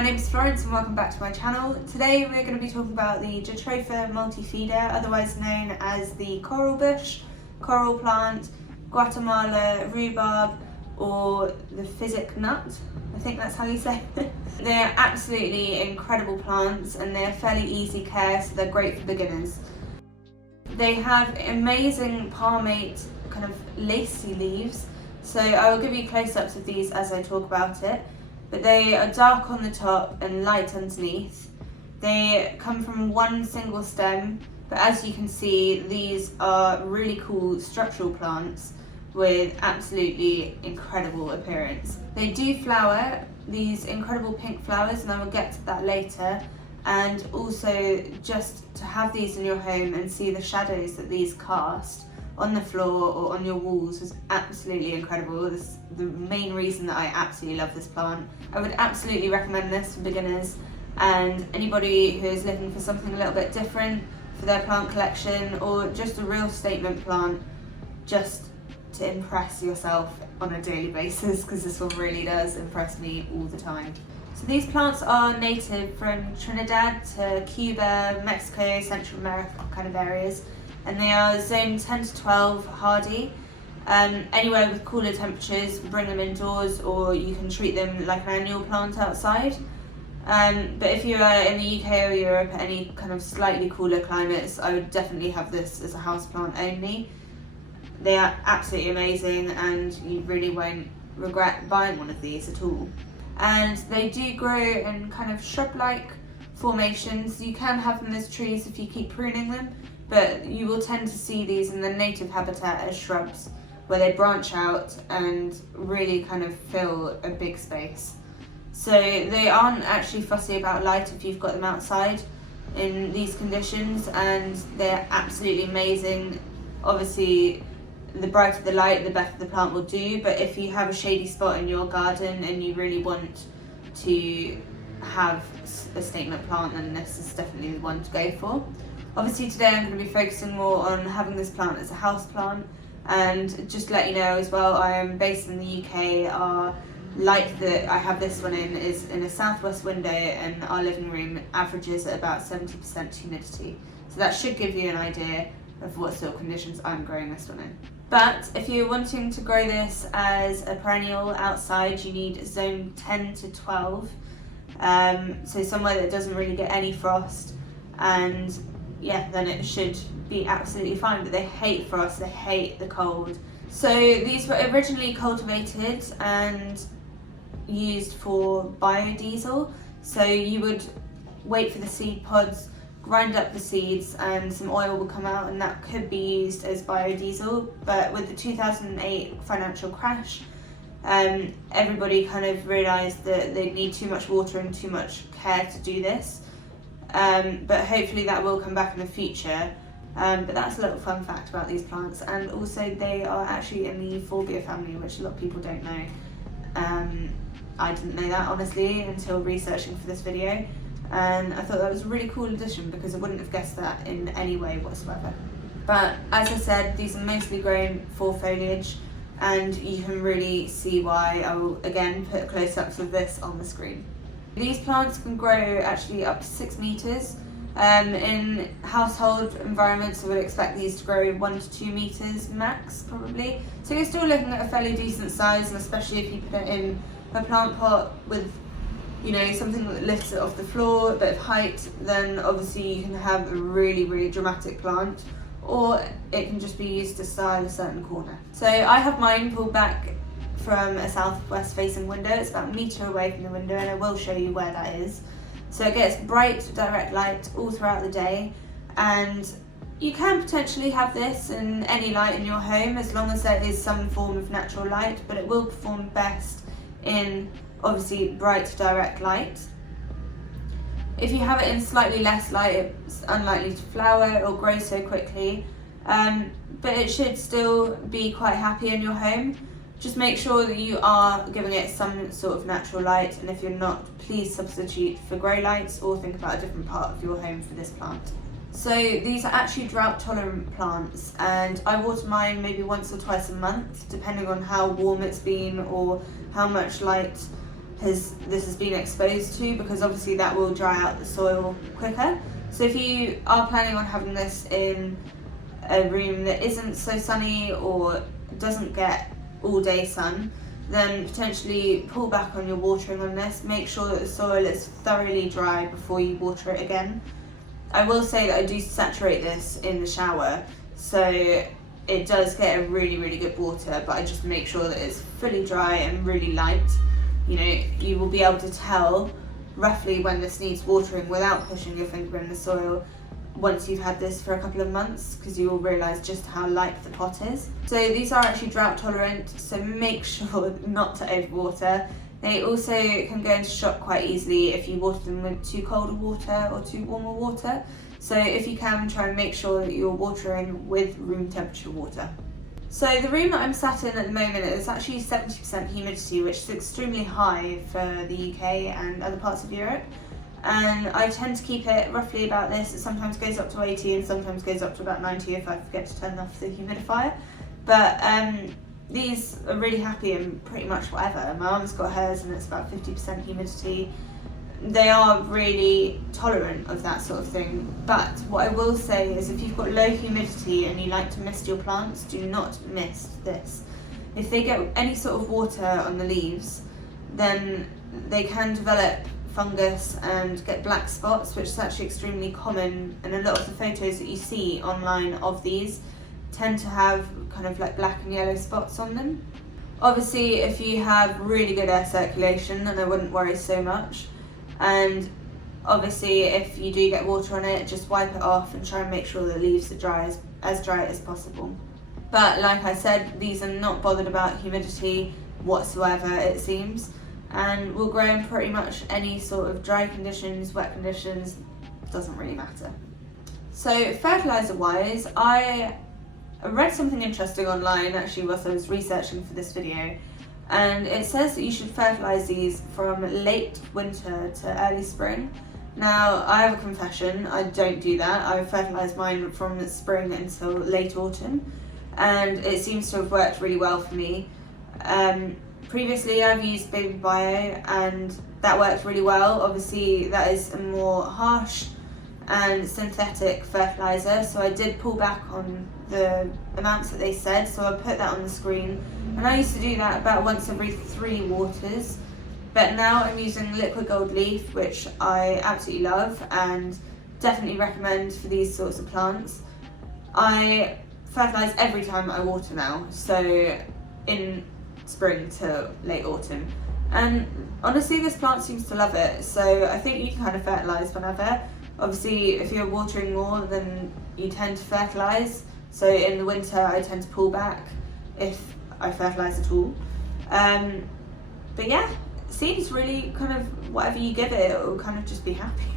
My name is Florence and welcome back to my channel. Today we're going to be talking about the Jatropha Multifida, otherwise known as the coral bush, coral plant, Guatemala rhubarb, or the Physic nut. I think that's how you say it. They're absolutely incredible plants and they're fairly easy care, so they're great for beginners. They have amazing palmate kind of lacy leaves, so I will give you close-ups of these as I talk about it. But they are dark on the top and light underneath. They come from one single stem, but as you can see, these are really cool structural plants with absolutely incredible appearance. They do flower, these incredible pink flowers, and I will get to that later. And also, just to have these in your home and see the shadows that these cast on the floor or on your walls is absolutely incredible. This is the main reason that I absolutely love this plant. I would absolutely recommend this for beginners and anybody who is looking for something a little bit different for their plant collection, or just a real statement plant just to impress yourself on a daily basis, because this one really does impress me all the time. So these plants are native from Trinidad to Cuba, Mexico, Central America kind of areas, and they are zone 10 to 12 hardy. Anywhere with cooler temperatures, bring them indoors, or you can treat them like an annual plant outside. But if you are in the UK or Europe, any kind of slightly cooler climates, I would definitely have this as a houseplant only. They are absolutely amazing and you really won't regret buying one of these at all. And they do grow in kind of shrub-like formations. You can have them as trees if you keep pruning them, but you will tend to see these in the native habitat as shrubs, where they branch out and really kind of fill a big space. So they aren't actually fussy about light if you've got them outside in these conditions, and they're absolutely amazing. Obviously, the brighter the light, the better the plant will do, but if you have a shady spot in your garden and you really want to have a statement plant, then this is definitely the one to go for. Obviously today I'm going to be focusing more on having this plant as a house plant, and just to let you know as well, I am based in the UK. Our light that I have this one in is in a southwest window, and our living room averages at about 70% humidity. So that should give you an idea of what sort of conditions I'm growing this one in. But if you're wanting to grow this as a perennial outside, you need zone 10 to 12, so somewhere that doesn't really get any frost, and yeah, then it should be absolutely fine. But they hate frost, they hate the cold. So these were originally cultivated and used for biodiesel. So you would wait for the seed pods, grind up the seeds, and some oil will come out, and that could be used as biodiesel. But with the 2008 financial crash, everybody kind of realised that they need too much water and too much care to do this. But hopefully that will come back in the future. But that's a little fun fact about these plants. And also they are actually in the Euphorbia family, which a lot of people don't know. I didn't know that honestly until researching for this video, and I thought that was a really cool addition because I wouldn't have guessed that in any way whatsoever. But as I said, these are mostly grown for foliage, and you can really see why. I will again put close-ups of this on the screen. These plants can grow actually up to 6 meters. In household environments, I would expect these to grow 1 to 2 meters max, probably. So you're still looking at a fairly decent size, and especially if you put it in a plant pot with, you know, something that lifts it off the floor, a bit of height, then obviously you can have a really, really dramatic plant, or it can just be used to style a certain corner. So I have mine pulled back from a southwest facing window. It's about a metre away from the window, and I will show you where that is. So it gets bright direct light all throughout the day, and you can potentially have this in any light in your home as long as there is some form of natural light, but it will perform best in obviously bright direct light. If you have it in slightly less light, it's unlikely to flower or grow so quickly, but it should still be quite happy in your home. Just make sure that you are giving it some sort of natural light, and if you're not, please substitute for grow lights or think about a different part of your home for this plant. So these are actually drought tolerant plants, and I water mine maybe once or twice a month, depending on how warm it's been or how much light this has been exposed to, because obviously that will dry out the soil quicker. So if you are planning on having this in a room that isn't so sunny or doesn't get all day sun, then potentially pull back on your watering on this. Make sure that the soil is thoroughly dry before you water it again. I will say that I do saturate this in the shower, so it does get a really good water, but I just make sure that it's fully dry and really light. You know, you will be able to tell roughly when this needs watering without pushing your finger in the soil once you've had this for a couple of months, because you will realise just how light the pot is. So these are actually drought tolerant, so make sure not to overwater. They also can go into shock quite easily if you water them with too cold of water or too warm of water. So if you can, try and make sure that you're watering with room temperature water. So the room that I'm sat in at the moment is actually 70% humidity, which is extremely high for the UK and other parts of Europe. And I tend to keep it roughly about this. It sometimes goes up to 80 and sometimes goes up to about 90 if I forget to turn off the humidifier. But these are really happy in pretty much whatever. My mum's got hers and it's about 50% humidity. They are really tolerant of that sort of thing. But what I will say is, if you've got low humidity and you like to mist your plants, do not mist this. If they get any sort of water on the leaves, then they can develop fungus and get black spots, which is actually extremely common, and a lot of the photos that you see online of these tend to have kind of like black and yellow spots on them. Obviously, if you have really good air circulation, then I wouldn't worry so much. And obviously, if you do get water on it, just wipe it off and try and make sure the leaves are dry as dry as possible. But like I said, these are not bothered about humidity whatsoever, it seems, and will grow in pretty much any sort of dry conditions, wet conditions, doesn't really matter. So fertiliser wise, I read something interesting online actually whilst I was researching for this video, and it says that you should fertilise these from late winter to early spring. Now, I have a confession, I don't do that. I fertilise mine from spring until late autumn, and it seems to have worked really well for me. Previously I've used Baby Bio and that worked really well. Obviously that is a more harsh and synthetic fertiliser, so I did pull back on the amounts that they said, so I'll put that on the screen. And I used to do that about once every 3 waters, but now I'm using liquid gold leaf, which I absolutely love and definitely recommend for these sorts of plants. I fertilise every time I water now, so in spring to late autumn, and honestly this plant seems to love it, so I think you can kind of fertilise whenever. Obviously if you're watering more, then you tend to fertilise, so in the winter I tend to pull back if I fertilise at all. But yeah, seeds really kind of, whatever you give it, it will kind of just be happy.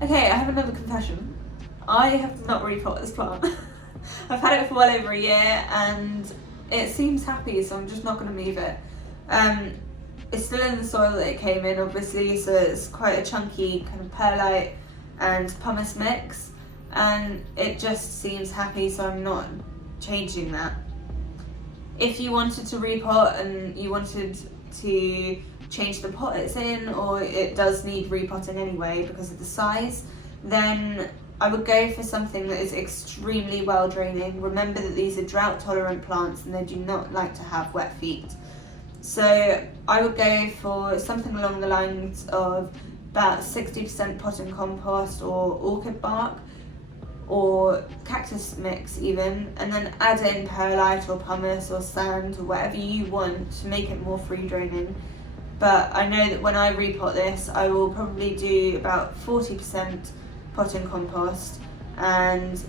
Okay, I have another confession. I have not repotted this plant. I've had it for well over a year and it seems happy, so I'm just not going to move it. It's still in the soil that it came in, obviously, so it's quite a chunky kind of perlite and pumice mix, and it just seems happy, so I'm not changing that. If you wanted to repot and you wanted to change the pot it's in, or it does need repotting anyway because of the size, then I would go for something that is extremely well draining. Remember that these are drought tolerant plants and they do not like to have wet feet. So I would go for something along the lines of about 60% pot and compost or orchid bark or cactus mix even, and then add in perlite or pumice or sand or whatever you want to make it more free draining. But I know that when I repot this, I will probably do about 40% pot and compost and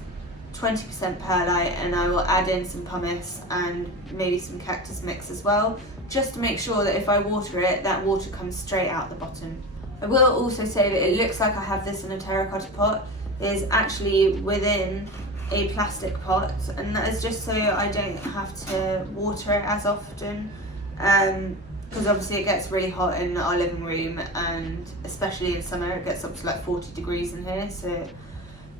20% perlite, and I will add in some pumice and maybe some cactus mix as well, just to make sure that if I water it, that water comes straight out the bottom. I will also say that it looks like I have this in a terracotta pot. It is actually within a plastic pot, and that is just so I don't have to water it as often, because obviously it gets really hot in our living room, and especially in summer it gets up to like 40 degrees in here, so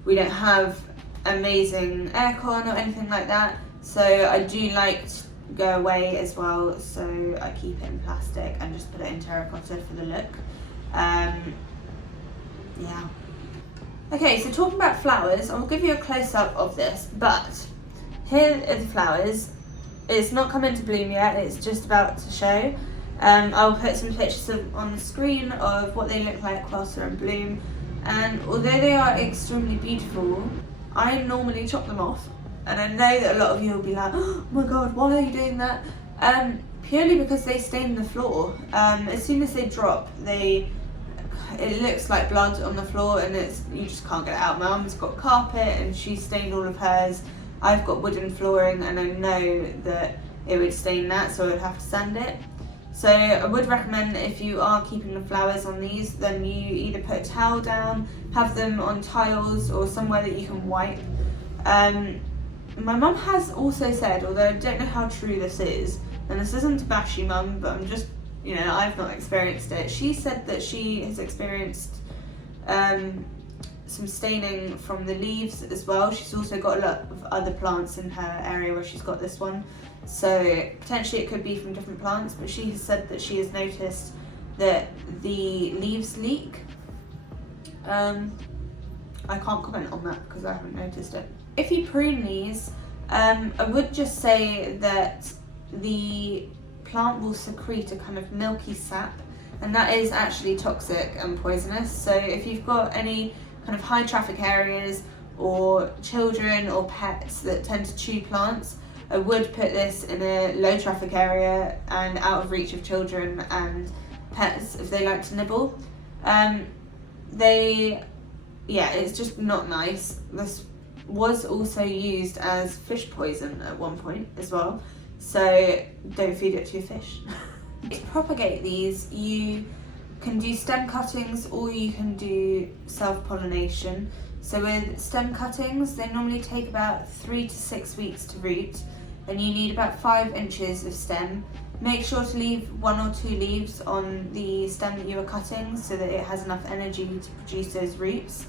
we don't have amazing aircon or anything like that. So I do like to go away as well, so I keep it in plastic and just put it in terracotta for the look. Yeah. Okay, so talking about flowers, I'll give you a close-up of this, but here are the flowers. It's not come into bloom yet, it's just about to show. I'll put some pictures on the screen of what they look like whilst they're in bloom, and although they are extremely beautiful, I normally chop them off, and I know that a lot of you will be like, oh my god, why are you doing that? Purely because they stain the floor. As soon as they drop, it looks like blood on the floor, and you just can't get it out. My mum's got carpet and she stained all of hers. I've got wooden flooring and I know that it would stain that, so I would have to sand it. So I would recommend that if you are keeping the flowers on these, then you either put a towel down, have them on tiles or somewhere that you can wipe. My mum has also said, although I don't know how true this is, and this isn't to bash you, mum, but I'm just, I've not experienced it. She said that she has experienced some staining from the leaves as well. She's also got a lot of other plants in her area where she's got this one. So potentially it could be from different plants, but she has said that she has noticed that the leaves leak. I can't comment on that because I haven't noticed it. If you prune these, I would just say that the plant will secrete a kind of milky sap, and that is actually toxic and poisonous. So if you've got any kind of high traffic areas or children or pets that tend to chew plants, I would put this in a low traffic area and out of reach of children and pets if they like to nibble. It's just not nice. This was also used as fish poison at one point as well, so don't feed it to your fish. To propagate these, you can do stem cuttings or you can do self-pollination. So with stem cuttings, they normally take about 3 to 6 weeks to root, and you need about 5 inches of stem. Make sure to leave 1 or 2 leaves on the stem that you are cutting so that it has enough energy to produce those roots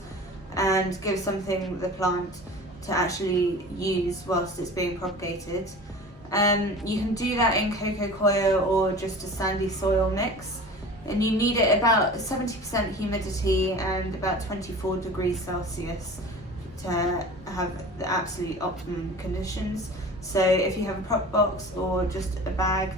and give something the plant to actually use whilst it's being propagated. You can do that in cocoa coir or just a sandy soil mix, and you need it about 70% humidity and about 24 degrees Celsius to have the absolute optimum conditions. So if you have a prop box or just a bag,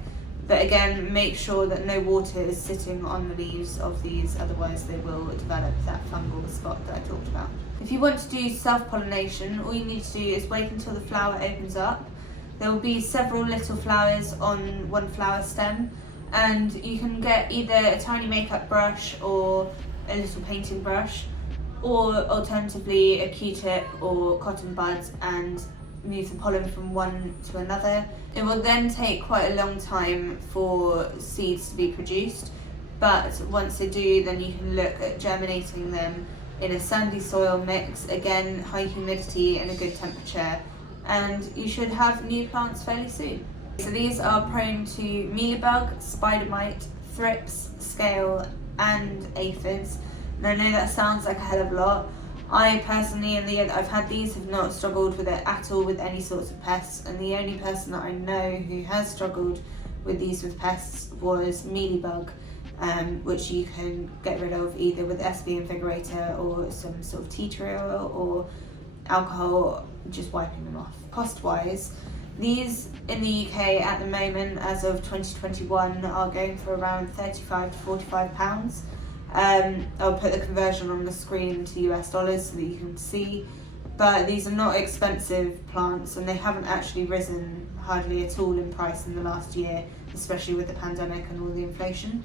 but again, make sure that no water is sitting on the leaves of these, otherwise they will develop that fungal spot that I talked about. If you want to do self-pollination, all you need to do is wait until the flower opens up. There will be several little flowers on one flower stem, and you can get either a tiny makeup brush or a little painting brush, or alternatively a Q-tip or cotton buds, and move the pollen from one to another. It will then take quite a long time for seeds to be produced, but once they do, then you can look at germinating them in a sandy soil mix, again high humidity and a good temperature, and you should have new plants fairly soon. So these are prone to mealybug, spider mite, thrips, scale and aphids, and I know that sounds like a hell of a lot. I personally, in the year that I've had these, have not struggled with it at all with any sorts of pests, and the only person that I know who has struggled with these with pests was mealybug, which you can get rid of either with SV Invigorator or some sort of tea tree oil or alcohol, just wiping them off. Cost-wise, these in the UK at the moment, as of 2021, are going for around £35 to £45. I'll put the conversion on the screen to US dollars so that you can see, but these are not expensive plants and they haven't actually risen hardly at all in price in the last year, especially with the pandemic and all the inflation.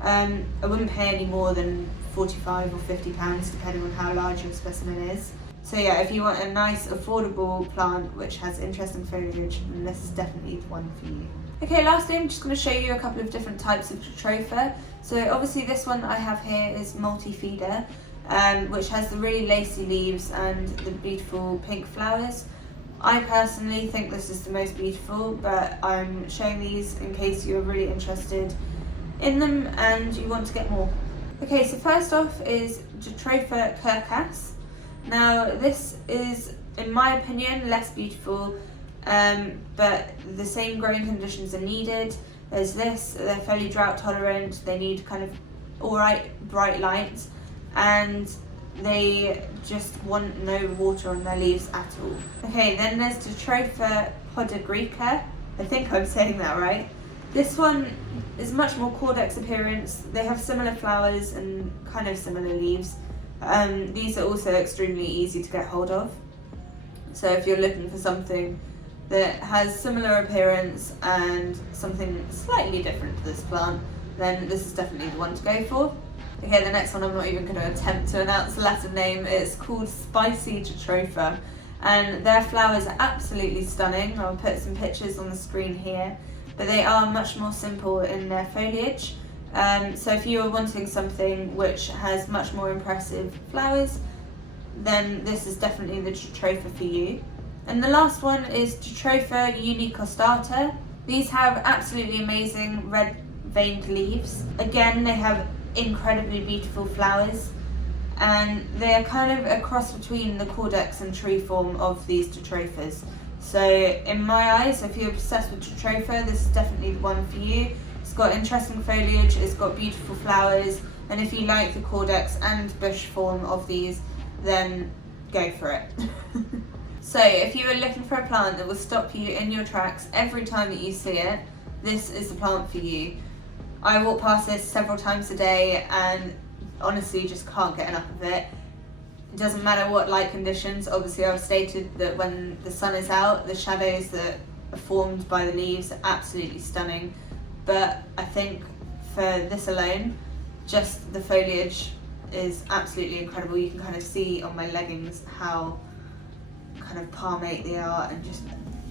I wouldn't pay any more than £45 or £50 depending on how large your specimen is. So yeah, if you want a nice affordable plant which has interesting foliage, then this is definitely the one for you. Okay, lastly I'm just going to show you a couple of different types of Jatropha. So obviously this one I have here is Multifida, which has the really lacy leaves and the beautiful pink flowers. I personally think this is the most beautiful, but I'm showing these in case you're really interested in them and you want to get more. Okay, so first off is Jatropha curcas. Now this is, in my opinion, less beautiful, but the same growing conditions are needed. There's this, they're fairly drought tolerant, they need kind of alright bright light, and they just want no water on their leaves at all. Okay, then there's Jatropha Multifida. I think I'm saying that right. This one is much more caudex appearance. They have similar flowers and kind of similar leaves. These are also extremely easy to get hold of. So if you're looking for something that has similar appearance and something slightly different to this plant, then this is definitely the one to go for. Okay, the next one I'm not even going to attempt to announce the Latin name. It's called Spicy Jatropha, and their flowers are absolutely stunning. I'll put some pictures on the screen here, but they are much more simple in their foliage. So if you are wanting something which has much more impressive flowers, then this is definitely the Jatropha for you. And the last one is Jatropha Unicostata. These have absolutely amazing red veined leaves. Again, they have incredibly beautiful flowers, and they are kind of a cross between the caudex and tree form of these Jatrophas. So in my eyes, if you're obsessed with Jatropha, this is definitely the one for you. It's got interesting foliage, it's got beautiful flowers, and if you like the caudex and bush form of these, then go for it. So if you are looking for a plant that will stop you in your tracks every time that you see it, this is the plant for you. I walk past this several times a day and honestly just can't get enough of it. It doesn't matter what light conditions. Obviously I've stated that when the sun is out, the shadows that are formed by the leaves are absolutely stunning. But I think for this alone, just the foliage is absolutely incredible. You can kind of see on my leggings how kind of palmate they are, and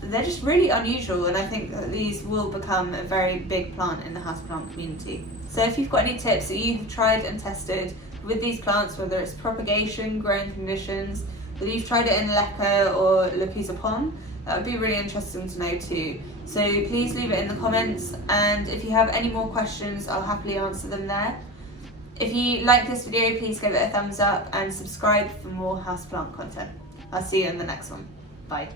they're just really unusual, and I think that these will become a very big plant in the houseplant community. So if you've got any tips that you've tried and tested with these plants, whether it's propagation, growing conditions, whether you've tried it in leca or le pisapon, that would be really interesting to know too. So please leave it in the comments, and if you have any more questions, I'll happily answer them there. If you like this video, please give it a thumbs up and subscribe for more houseplant content. I'll see you in the next one. Bye.